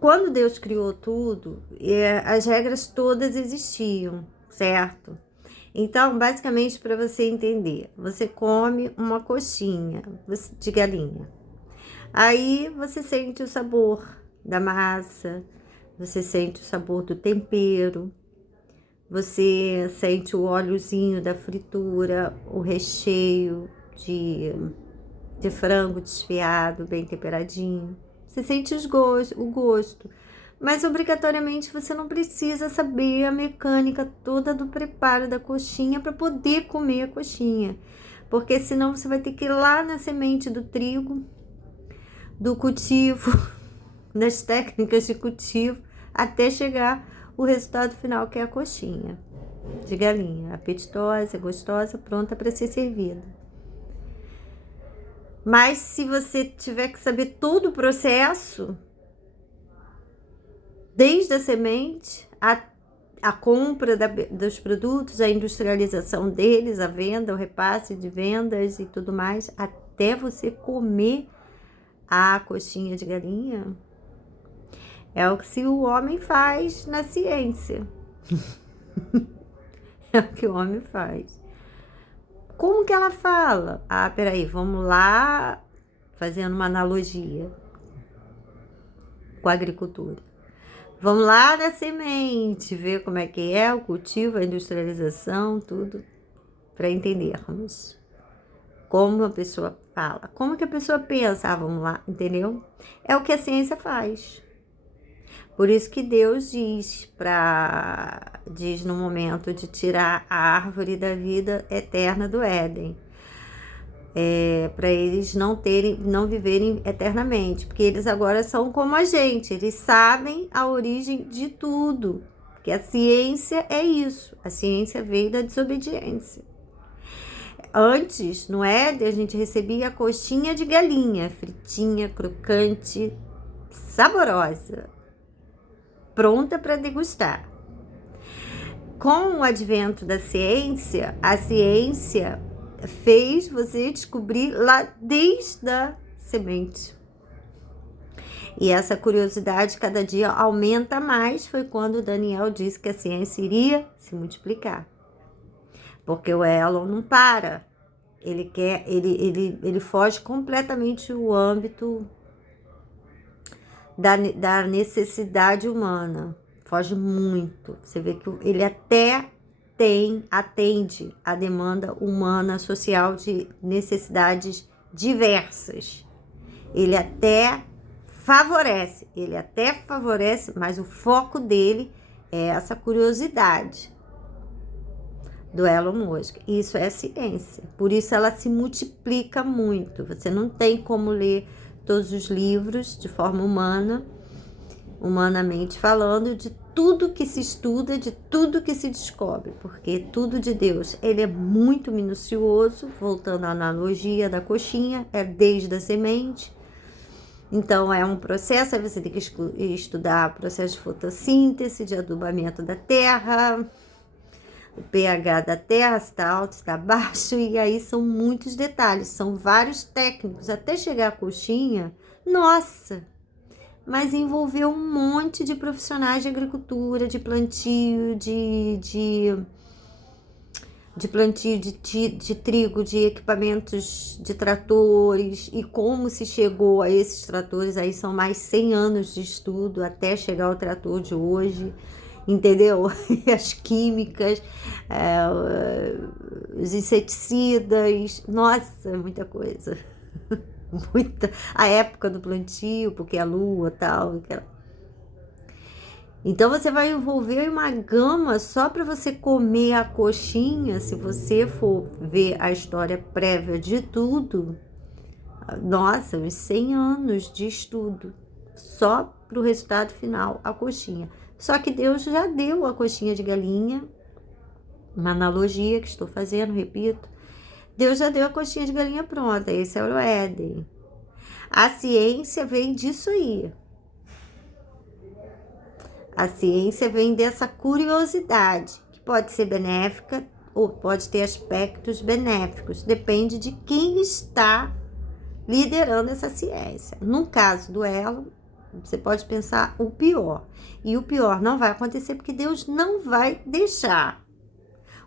quando Deus criou tudo, as regras todas existiam, certo? Então, basicamente, para você entender, você come uma coxinha de galinha. Aí você sente o sabor da massa, você sente o sabor do tempero, você sente o óleozinho da fritura, o recheio de frango desfiado, bem temperadinho. Você sente o gosto. Mas obrigatoriamente você não precisa saber a mecânica toda do preparo da coxinha para poder comer a coxinha. Porque senão você vai ter que ir lá na semente do trigo, do cultivo, das técnicas de cultivo, até chegar o resultado final, que é a coxinha de galinha, apetitosa, gostosa, pronta para ser servida. Mas se você tiver que saber todo o processo, desde a semente, a compra dos produtos, a industrialização deles, a venda, o repasse de vendas e tudo mais, até você comer a coxinha de galinha, é o que o homem faz na ciência. É o que o homem faz. Como que ela fala? Ah, peraí, vamos lá, fazendo uma analogia com a agricultura. Vamos lá na semente, ver como é que é o cultivo, a industrialização, tudo, para entendermos como a pessoa fala, como que a pessoa pensa, vamos lá, entendeu? É o que a ciência faz. Por isso que Deus diz no momento de tirar a árvore da vida eterna do Éden, para eles não viverem eternamente, porque eles agora são como a gente, eles sabem a origem de tudo, porque a ciência é isso, a ciência veio da desobediência. Antes, no Éden, a gente recebia a coxinha de galinha, fritinha, crocante, saborosa, pronta para degustar. Com o advento da ciência, a ciência fez você descobrir lá desde a semente. E essa curiosidade cada dia aumenta mais. Foi quando Daniel disse que a ciência iria se multiplicar. Porque o Elon não para. Ele foge completamente do âmbito da necessidade humana. Foge muito. Você vê que ele até atende a demanda humana, social, de necessidades diversas. Ele até favorece, mas o foco dele é essa curiosidade do Elon Musk. Isso é ciência. Por isso ela se multiplica muito. Você não tem como ler todos os livros de forma humanamente falando, de tudo que se estuda, de tudo que se descobre, porque tudo de Deus, ele é muito minucioso, voltando à analogia da coxinha, é desde a semente. Então é um processo, aí você tem que estudar o processo de fotossíntese, de adubamento da terra, o pH da terra, se está alto, se está baixo, e aí são muitos detalhes, são vários técnicos, até chegar à coxinha, nossa! Mas envolveu um monte de profissionais de agricultura, de plantio, de plantio de trigo, de equipamentos de tratores, e como se chegou a esses tratores, aí são mais 100 anos de estudo até chegar ao trator de hoje, entendeu? As químicas, os inseticidas, nossa, muita coisa. A época do plantio, porque a lua tal. Então você vai envolver uma gama só para você comer a coxinha. Se você for ver a história prévia de tudo, nossa, uns 100 anos de estudo só para o resultado final, a coxinha. Só que Deus já deu a coxinha de galinha, uma analogia que estou fazendo, repito. Deus já deu a coxinha de galinha pronta, esse é o Éden. A ciência vem disso aí. A ciência vem dessa curiosidade, que pode ser benéfica ou pode ter aspectos benéficos. Depende de quem está liderando essa ciência. No caso do Elon, Você pode pensar o pior. E o pior não vai acontecer porque Deus não vai deixar.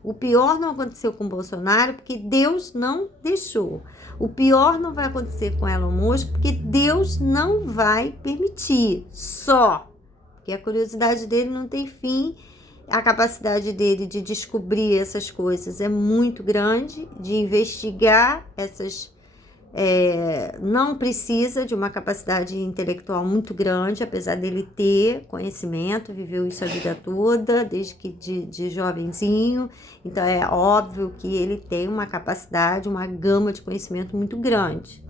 O pior não aconteceu com o Bolsonaro porque Deus não deixou. O pior não vai acontecer com Elon Musk porque Deus não vai permitir. Só. Porque a curiosidade dele não tem fim. A capacidade dele de descobrir essas coisas é muito grande, de investigar essas. Não precisa de uma capacidade intelectual muito grande, apesar dele ter conhecimento, viveu isso a vida toda, desde que de jovenzinho. Então é óbvio que ele tem uma capacidade, uma gama de conhecimento muito grande.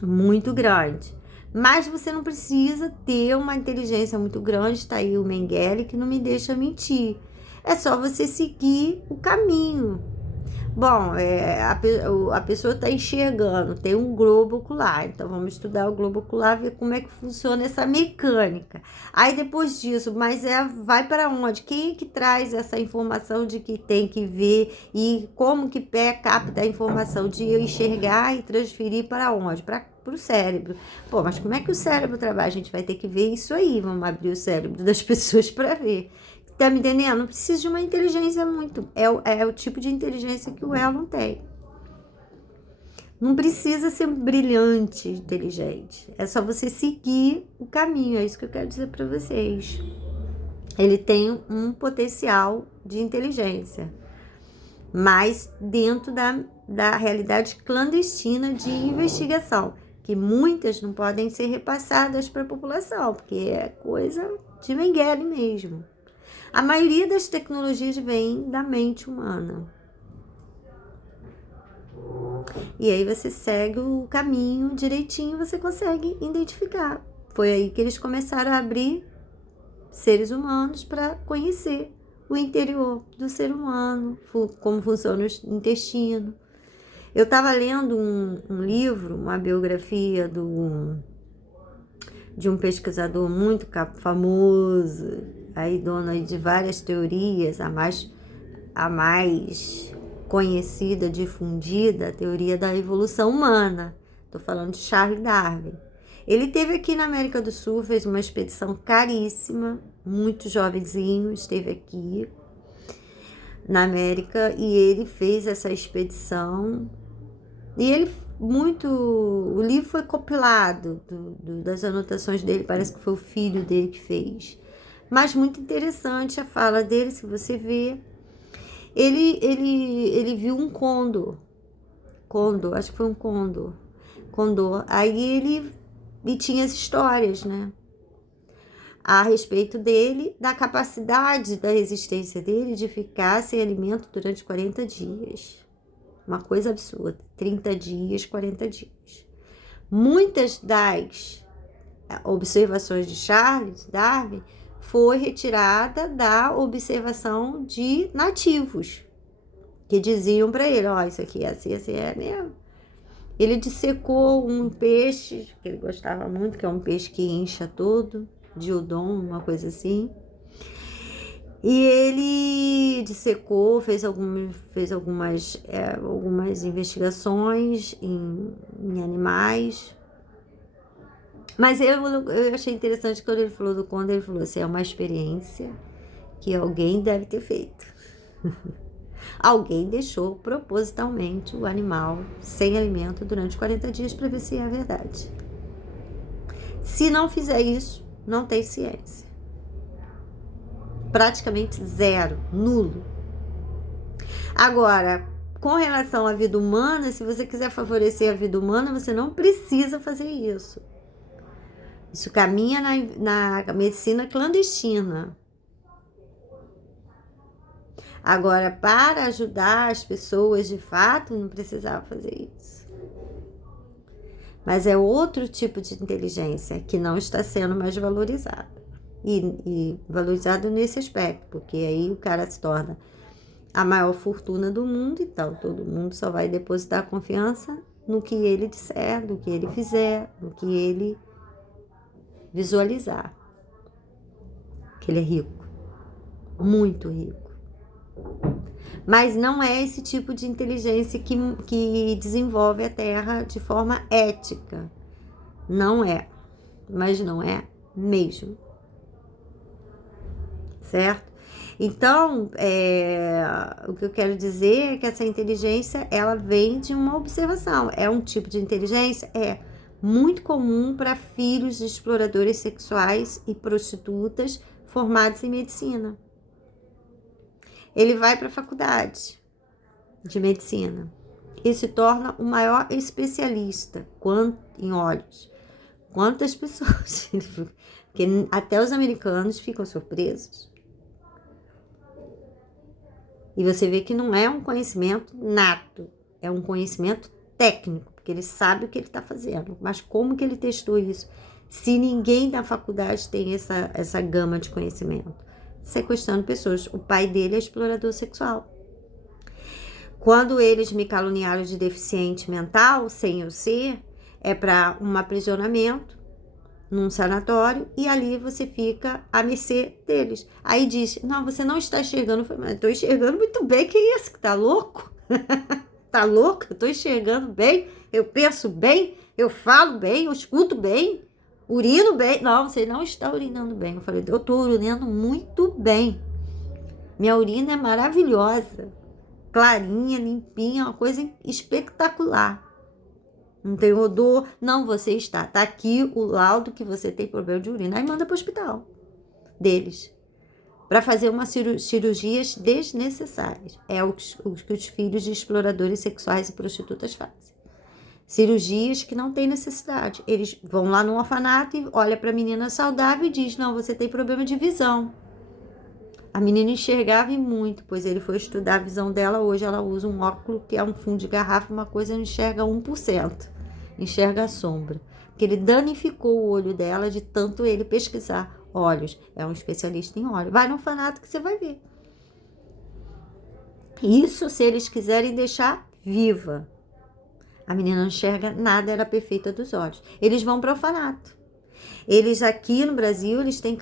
Muito grande. Mas você não precisa ter uma inteligência muito grande, está aí o Mengele que não me deixa mentir. É só você seguir o caminho. Bom, a pessoa está enxergando, tem um globo ocular, então vamos estudar o globo ocular, ver como é que funciona essa mecânica. Aí depois disso, mas vai para onde? Quem é que traz essa informação de que tem que ver e como que pé capta a informação de eu enxergar e transferir para onde? Para o cérebro. Pô, mas como é que o cérebro trabalha? A gente vai ter que ver isso aí, vamos abrir o cérebro das pessoas para ver. Tá me entendendo? Não precisa de uma inteligência muito. É o tipo de inteligência que o Elon tem. Não precisa ser brilhante, inteligente. É só você seguir o caminho. É isso que eu quero dizer para vocês. Ele tem um potencial de inteligência, mas dentro da realidade clandestina de investigação, que muitas não podem ser repassadas para a população, porque é coisa de Mengele mesmo. A maioria das tecnologias vem da mente humana. E aí você segue o caminho direitinho, você consegue identificar. Foi aí que eles começaram a abrir seres humanos para conhecer o interior do ser humano, como funciona o intestino. Eu estava lendo um livro, uma biografia de um pesquisador muito famoso, aí dono de várias teorias, a mais conhecida, difundida, a teoria da evolução humana. Estou falando de Charles Darwin. Ele esteve aqui na América do Sul, fez uma expedição caríssima, muito jovenzinho, esteve aqui na América e ele fez essa expedição. E ele o livro foi compilado das anotações dele, parece que foi o filho dele que fez. Mas muito interessante a fala dele, se você ver. Ele viu um condor, acho que foi um condor. Aí e tinha as histórias, né? A respeito dele, da capacidade da resistência dele de ficar sem alimento durante 40 dias. Uma coisa absurda, 30 dias, 40 dias. Muitas das observações de Charles Darwin foi retirada da observação de nativos, que diziam para ele, isso aqui é assim, assim é mesmo. Ele dissecou um peixe, que ele gostava muito, que é um peixe que incha todo, diodon, uma coisa assim. E ele dissecou, fez algumas investigações em animais. Mas eu achei interessante quando ele falou do condor, ele falou assim, é uma experiência que alguém deve ter feito. Alguém deixou propositalmente o animal sem alimento durante 40 dias para ver se é verdade. Se não fizer isso, não tem ciência. Praticamente zero, nulo. Agora, com relação à vida humana, se você quiser favorecer a vida humana, você não precisa fazer isso. Isso caminha na medicina clandestina. Agora, para ajudar as pessoas de fato, não precisava fazer isso. Mas é outro tipo de inteligência que não está sendo mais valorizada. E valorizado nesse aspecto, porque aí o cara se torna a maior fortuna do mundo, então todo mundo só vai depositar confiança no que ele disser, no que ele fizer, no que ele visualizar. Que ele é rico, muito rico. Mas não é esse tipo de inteligência que desenvolve a Terra de forma ética. Não é. mas não é mesmo, certo? Então, o que eu quero dizer é que essa inteligência, ela vem de uma observação. É um tipo de inteligência? É muito comum para filhos de exploradores sexuais e prostitutas formados em medicina. Ele vai para a faculdade de medicina e se torna o maior especialista em olhos. Quantas pessoas? Porque até os americanos ficam surpresos. E você vê que não é um conhecimento nato, é um conhecimento técnico, porque ele sabe o que ele está fazendo. Mas como que ele testou isso? Se ninguém da faculdade tem essa gama de conhecimento. Sequestrando pessoas. O pai dele é explorador sexual. Quando eles me caluniaram de deficiente mental, sem eu ser, é para um aprisionamento num sanatório, e ali você fica à mercê deles. Aí diz, não, você não está enxergando. Eu falei, mas eu estou enxergando muito bem, que isso? Tá louco? Tá louco? Eu estou enxergando bem, eu penso bem, eu falo bem, eu escuto bem, urino bem. Não, você não está urinando bem. Eu falei, eu estou urinando muito bem. Minha urina é maravilhosa, clarinha, limpinha, uma coisa espetacular. Não tem odor. Não, você está. Tá aqui o laudo que você tem problema de urina. Aí manda para o hospital deles. Para fazer umas cirurgias desnecessárias. É o que os filhos de exploradores sexuais e prostitutas fazem. Cirurgias que não tem necessidade. Eles vão lá no orfanato e olha para a menina saudável e diz, não, você tem problema de visão. A menina enxergava e muito, pois ele foi estudar a visão dela. Hoje ela usa um óculos que é um fundo de garrafa, uma coisa não enxerga 1%. Enxerga a sombra, porque ele danificou o olho dela de tanto ele pesquisar olhos. É um especialista em olhos. Vai no orfanato que você vai ver. Isso se eles quiserem deixar viva. A menina não enxerga nada, era perfeita dos olhos. Eles vão para o orfanato. Eles aqui no Brasil, eles têm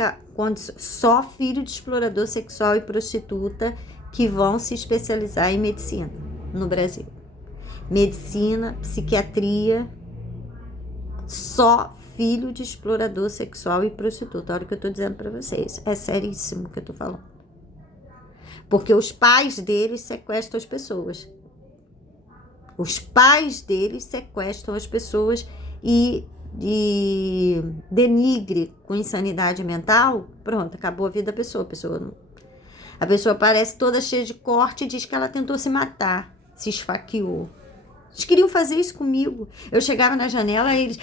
só filho de explorador sexual e prostituta que vão se especializar em medicina no Brasil. Medicina, psiquiatria, só filho de explorador sexual e prostituta. Olha o que eu tô dizendo para vocês. É seríssimo o que eu tô falando. Porque os pais deles sequestram as pessoas. Os pais deles sequestram as pessoas e denigre com insanidade mental. Pronto, acabou a vida da pessoa. A pessoa parece toda cheia de corte e diz que ela tentou se matar, se esfaqueou. Eles queriam fazer isso comigo. Eu chegava na janela e eles...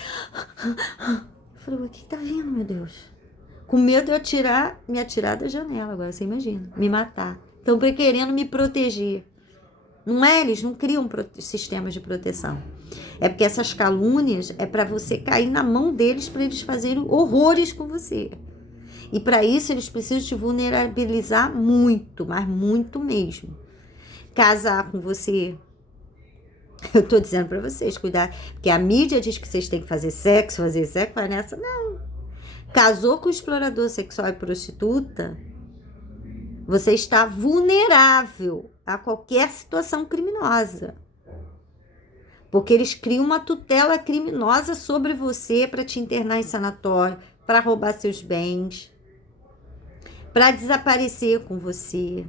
Eu falei, o que tá vindo, meu Deus? Com medo de me atirar da janela, agora você imagina, me matar. Estão querendo me proteger. Não é? Eles não criam sistemas de proteção. É porque essas calúnias é para você cair na mão deles, para eles fazerem horrores com você. E para isso eles precisam te vulnerabilizar muito, mas muito mesmo. Casar com você... Eu tô dizendo pra vocês, cuidar, porque a mídia diz que vocês têm que fazer sexo, vai nessa, não. Casou com explorador sexual e prostituta, você está vulnerável a qualquer situação criminosa. Porque eles criam uma tutela criminosa sobre você para te internar em sanatório, para roubar seus bens, para desaparecer com você.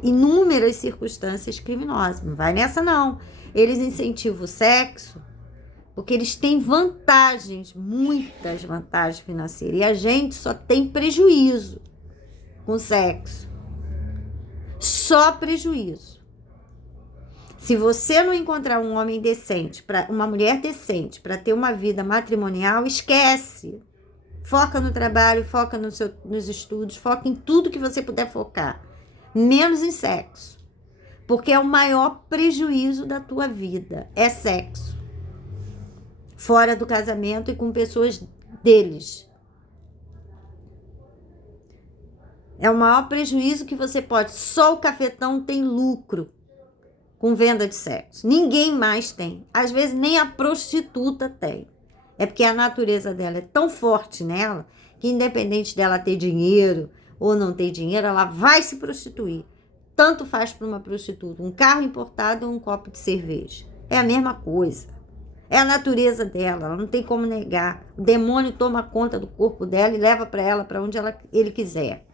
Inúmeras circunstâncias criminosas. Não vai nessa, não. Eles incentivam o sexo porque eles têm vantagens, muitas vantagens financeiras. E a gente só tem prejuízo com o sexo. Só prejuízo. Se você não encontrar um homem decente, uma mulher decente, para ter uma vida matrimonial, esquece. Foca no trabalho, foca nos estudos, foca em tudo que você puder focar. Menos em sexo, porque é o maior prejuízo da tua vida, é sexo, fora do casamento e com pessoas deles. É o maior prejuízo que você pode. Só o cafetão tem lucro com venda de sexo, ninguém mais tem, às vezes nem a prostituta tem. É porque a natureza dela é tão forte nela, que independente dela ter dinheiro ou não ter dinheiro, ela vai se prostituir. Tanto faz para uma prostituta um carro importado ou um copo de cerveja. É a mesma coisa. É a natureza dela, ela não tem como negar. O demônio toma conta do corpo dela e leva para ela para onde ele quiser.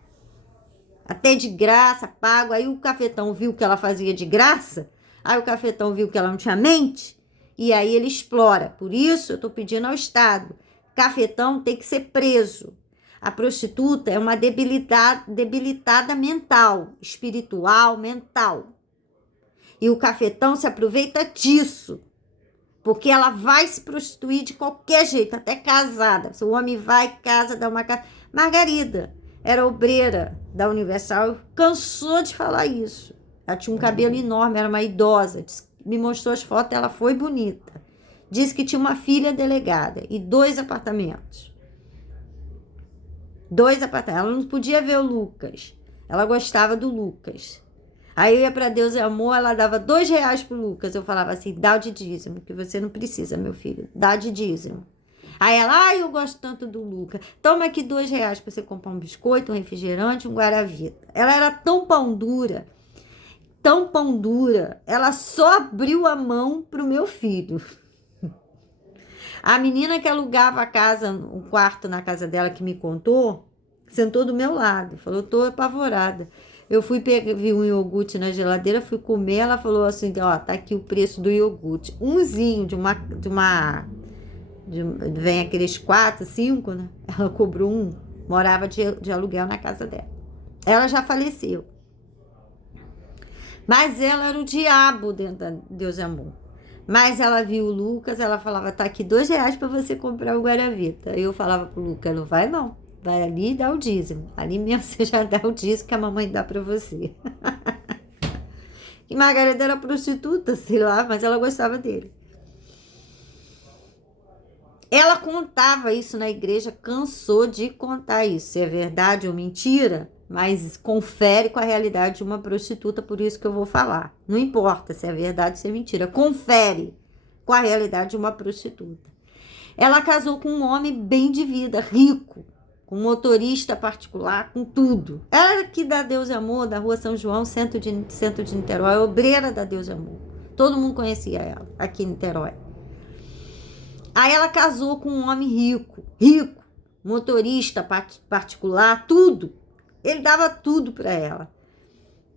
Até de graça, pago. Aí o cafetão viu que ela fazia de graça, aí o cafetão viu que ela não tinha mente, e aí ele explora. Por isso eu estou pedindo ao Estado, cafetão tem que ser preso. A prostituta é uma debilitada mental, espiritual, mental. E o cafetão se aproveita disso, porque ela vai se prostituir de qualquer jeito, até casada. Se o homem vai, casa, dá uma casa. Margarida era obreira da Universal, cansou de falar isso. Ela tinha um cabelo enorme, era uma idosa. Me mostrou as fotos, ela foi bonita. Disse que tinha uma filha delegada e 2 apartamentos. 2 apartamentos. Ela não podia ver o Lucas. Ela gostava do Lucas. Aí eu ia para Deus e Amor, ela dava R$2 pro Lucas. Eu falava assim, dá o de dízimo, que você não precisa, meu filho. Dá de dízimo. Aí ela, eu gosto tanto do Lucas. Toma aqui R$2 para você comprar um biscoito, um refrigerante, um Guaravita. Ela era tão pão dura, ela só abriu a mão pro meu filho. A menina que alugava a casa, um quarto na casa dela, que me contou, sentou do meu lado. Falou, tô apavorada. Eu fui vi um iogurte na geladeira, fui comer, ela falou assim, ó, tá aqui o preço do iogurte. Umzinho vem aqueles 4, 5, né? Ela cobrou um, morava de aluguel na casa dela. Ela já faleceu. Mas ela era o diabo dentro da Deus é Amor. Mas ela viu o Lucas, ela falava, tá aqui R$2 para você comprar o Guaravita. Eu falava pro Lucas, não vai não. Vai ali e dá o dízimo. Ali mesmo você já dá o dízimo que a mamãe dá para você. E Margarida era prostituta, sei lá, mas ela gostava dele. Ela contava isso na igreja, cansou de contar isso. Se é verdade ou mentira, mas confere com a realidade de uma prostituta, por isso que eu vou falar. Não importa se é verdade ou se é mentira, confere com a realidade de uma prostituta. Ela casou com um homem bem de vida, rico, com motorista particular, com tudo. Ela aqui da Deus e Amor, da Rua São João, centro de Niterói, obreira da Deus e Amor. Todo mundo conhecia ela aqui em Niterói. Aí ela casou com um homem rico, motorista particular, tudo. Ele dava tudo para ela.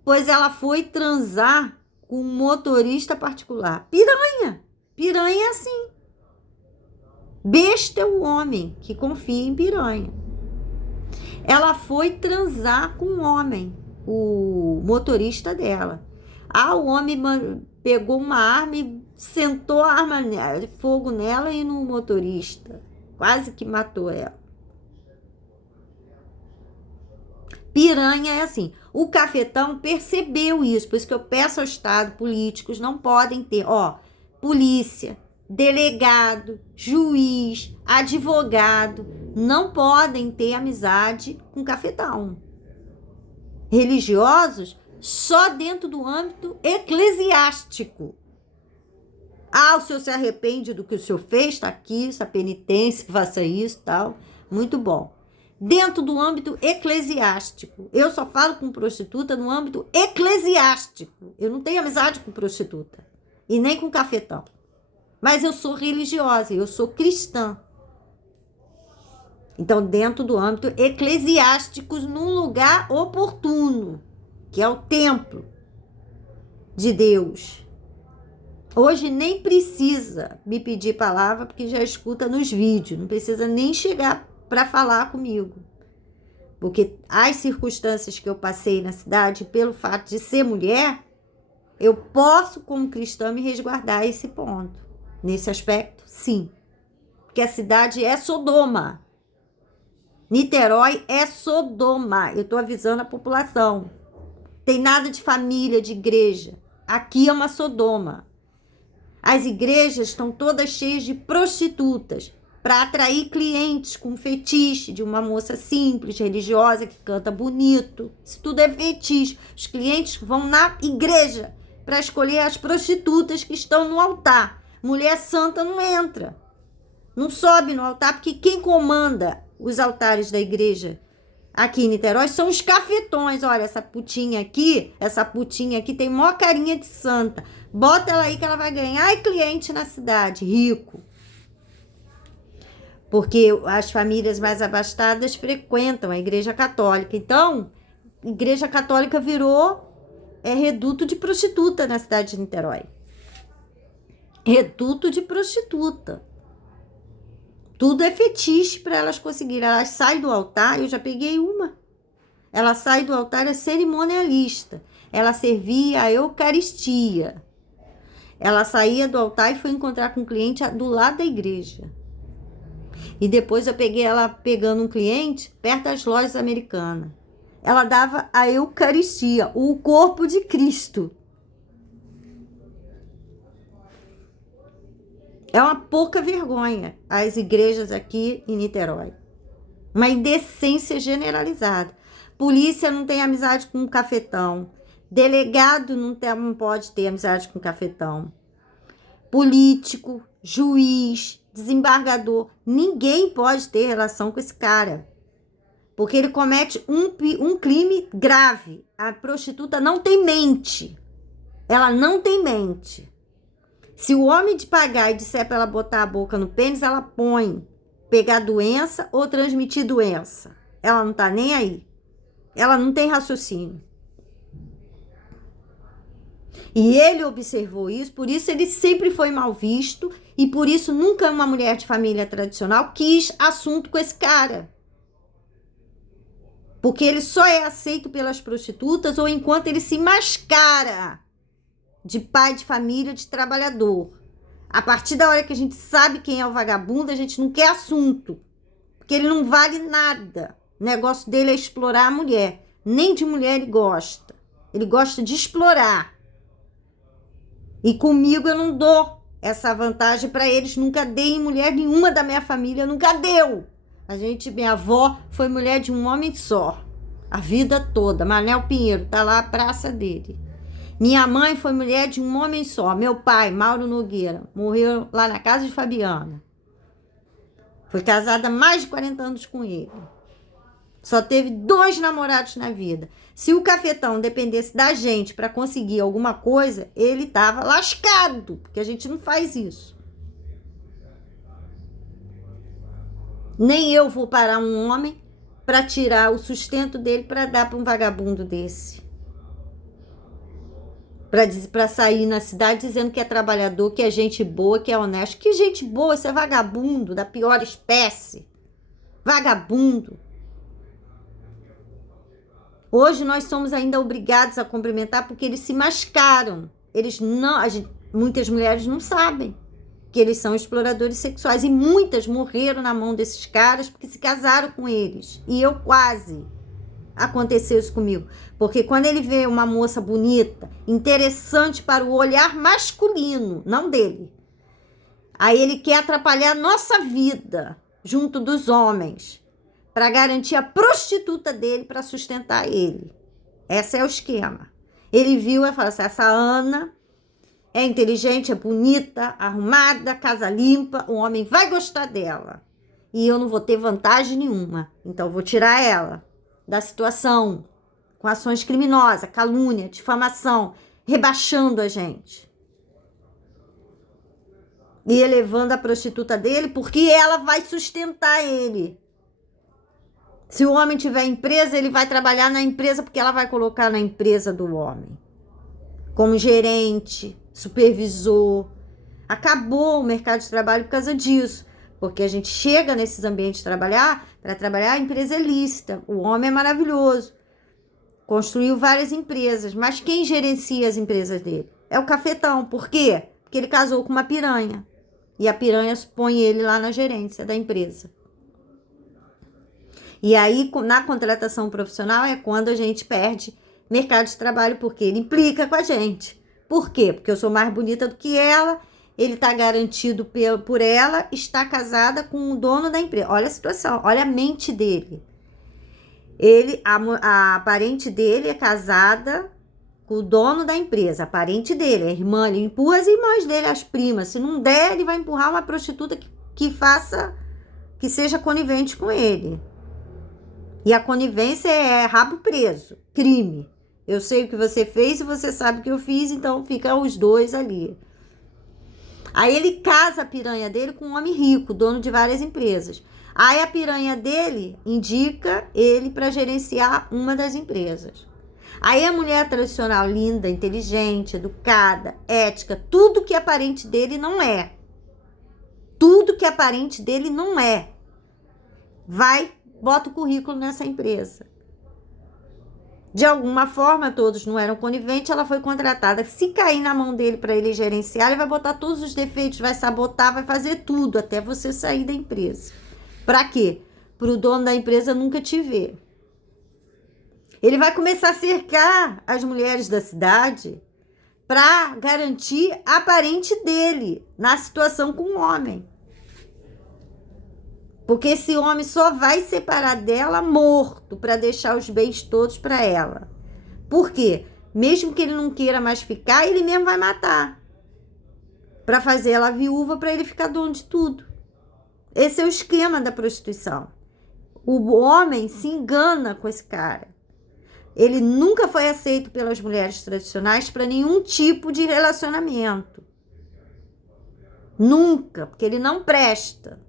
Pois ela foi transar com um motorista particular. Piranha é assim. Besta é o homem que confia em piranha. Ela foi transar com um homem, o motorista dela. O homem pegou uma arma e sentou a arma de fogo nela e no motorista. Quase que matou ela. Piranha é assim. O cafetão percebeu isso, por isso que eu peço ao Estado, políticos não podem ter, polícia, delegado, juiz, advogado, não podem ter amizade com cafetão. Religiosos, só dentro do âmbito eclesiástico. O senhor se arrepende do que o senhor fez, está aqui, essa penitência, faça isso, tal. Muito bom. Dentro do âmbito eclesiástico. Eu só falo com prostituta no âmbito eclesiástico. Eu não tenho amizade com prostituta. E nem com cafetão. Mas eu sou religiosa, eu sou cristã. Então, dentro do âmbito eclesiástico, num lugar oportuno, que é o templo de Deus. Hoje nem precisa me pedir palavra, porque já escuta nos vídeos. Não precisa nem chegar para falar comigo. Porque as circunstâncias que eu passei na cidade, pelo fato de ser mulher, eu posso, como cristã, me resguardar a esse ponto. Nesse aspecto, sim. Porque a cidade é Sodoma. Niterói é Sodoma. Eu estou avisando a população. Tem nada de família, de igreja. Aqui é uma Sodoma. As igrejas estão todas cheias de prostitutas para atrair clientes com fetiche de uma moça simples, religiosa, que canta bonito. Isso tudo é fetiche. Os clientes vão na igreja para escolher as prostitutas que estão no altar. Mulher santa não entra. Não sobe no altar, porque quem comanda os altares da igreja aqui em Niterói são os cafetões. Olha, essa putinha aqui tem mó carinha de santa. Bota ela aí que ela vai ganhar cliente na cidade, rico. Porque as famílias mais abastadas frequentam a igreja católica. Então, a igreja católica virou reduto de prostituta na cidade de Niterói. Reduto de prostituta. Tudo é fetiche para elas conseguirem. Elas saem do altar, eu já peguei uma. Ela sai do altar, é cerimonialista. Ela servia a Eucaristia. Ela saía do altar e foi encontrar com um cliente do lado da igreja. E depois eu peguei ela pegando um cliente perto das lojas americanas. Ela dava a Eucaristia, o corpo de Cristo. É uma pouca vergonha as igrejas aqui em Niterói. Uma indecência generalizada. Polícia não tem amizade com cafetão. Delegado não pode ter amizade com cafetão. Político, juiz, desembargador, ninguém pode ter relação com esse cara. Porque ele comete um crime grave. A prostituta não tem mente. Ela não tem mente. Se o homem te pagar e disser para ela botar a boca no pênis, ela põe. Pegar doença ou transmitir doença. Ela não tá nem aí. Ela não tem raciocínio. E ele observou isso, por isso ele sempre foi mal visto e por isso nunca uma mulher de família tradicional quis assunto com esse cara. Porque ele só é aceito pelas prostitutas ou enquanto ele se mascara de pai de família, de trabalhador. A partir da hora que a gente sabe quem é o vagabundo, a gente não quer assunto. Porque ele não vale nada. O negócio dele é explorar a mulher. Nem de mulher ele gosta. Ele gosta de explorar. E comigo eu não dou essa vantagem para eles. Nunca dei em mulher nenhuma da minha família. Nunca deu. Minha avó foi mulher de um homem só. A vida toda. Manel Pinheiro, tá lá a praça dele. Minha mãe foi mulher de um homem só. Meu pai, Mauro Nogueira, morreu lá na casa de Fabiana. Foi casada há mais de 40 anos com ele. Só teve 2 namorados na vida. Se o cafetão dependesse da gente para conseguir alguma coisa, ele tava lascado, porque a gente não faz isso. Nem eu vou parar um homem para tirar o sustento dele para dar para um vagabundo desse. Para sair na cidade dizendo que é trabalhador, que é gente boa, que é honesto. Que gente boa, isso é vagabundo da pior espécie. Vagabundo. Hoje nós somos ainda obrigados a cumprimentar porque eles se mascaram. Muitas mulheres não sabem que eles são exploradores sexuais e muitas morreram na mão desses caras porque se casaram com eles. E eu quase. Aconteceu isso comigo, porque quando ele vê uma moça bonita, interessante para o olhar masculino, não dele, aí ele quer atrapalhar a nossa vida junto dos homens, para garantir a prostituta dele para sustentar ele. Esse é o esquema. Ele viu e falou assim, essa Ana é inteligente, é bonita, arrumada, casa limpa, o homem vai gostar dela. E eu não vou ter vantagem nenhuma, então eu vou tirar ela da situação, com ações criminosas, calúnia, difamação, rebaixando a gente. E elevando a prostituta dele, porque ela vai sustentar ele. Se o homem tiver empresa, ele vai trabalhar na empresa, porque ela vai colocar na empresa do homem. Como gerente, supervisor. Acabou o mercado de trabalho por causa disso. Porque a gente chega nesses ambientes para trabalhar, a empresa é lícita. O homem é maravilhoso. Construiu várias empresas. Mas quem gerencia as empresas dele? É o cafetão. Por quê? Porque ele casou com uma piranha. E a piranha põe ele lá na gerência da empresa. E aí, na contratação profissional, é quando a gente perde mercado de trabalho, porque ele implica com a gente. Por quê? Porque eu sou mais bonita do que ela. Ele está garantido por ela, está casada com o dono da empresa. Olha a situação, olha a mente dele. A parente dele é casada com o dono da empresa, a parente dele, a irmã, ele empurra as irmãs dele, as primas. Se não der, ele vai empurrar uma prostituta que seja conivente com ele. E a conivência é rabo preso, crime. Eu sei o que você fez e você sabe o que eu fiz, então fica os dois ali. Aí ele casa a piranha dele com um homem rico, dono de várias empresas. Aí a piranha dele indica ele para gerenciar uma das empresas. Aí a mulher tradicional, linda, inteligente, educada, ética, tudo que é parente dele não é. Tudo que é parente dele não é. Vai, bota o currículo nessa empresa. De alguma forma, todos não eram coniventes, ela foi contratada. Se cair na mão dele para ele gerenciar, ele vai botar todos os defeitos, vai sabotar, vai fazer tudo até você sair da empresa. Para quê? Para o dono da empresa nunca te ver. Ele vai começar a cercar as mulheres da cidade para garantir a parente dele na situação com o homem. Porque esse homem só vai separar dela morto para deixar os bens todos para ela. Por quê? Mesmo que ele não queira mais ficar, ele mesmo vai matar. Para fazer ela viúva, para ele ficar dono de tudo. Esse é o esquema da prostituição. O homem se engana com esse cara. Ele nunca foi aceito pelas mulheres tradicionais para nenhum tipo de relacionamento. Nunca, porque ele não presta.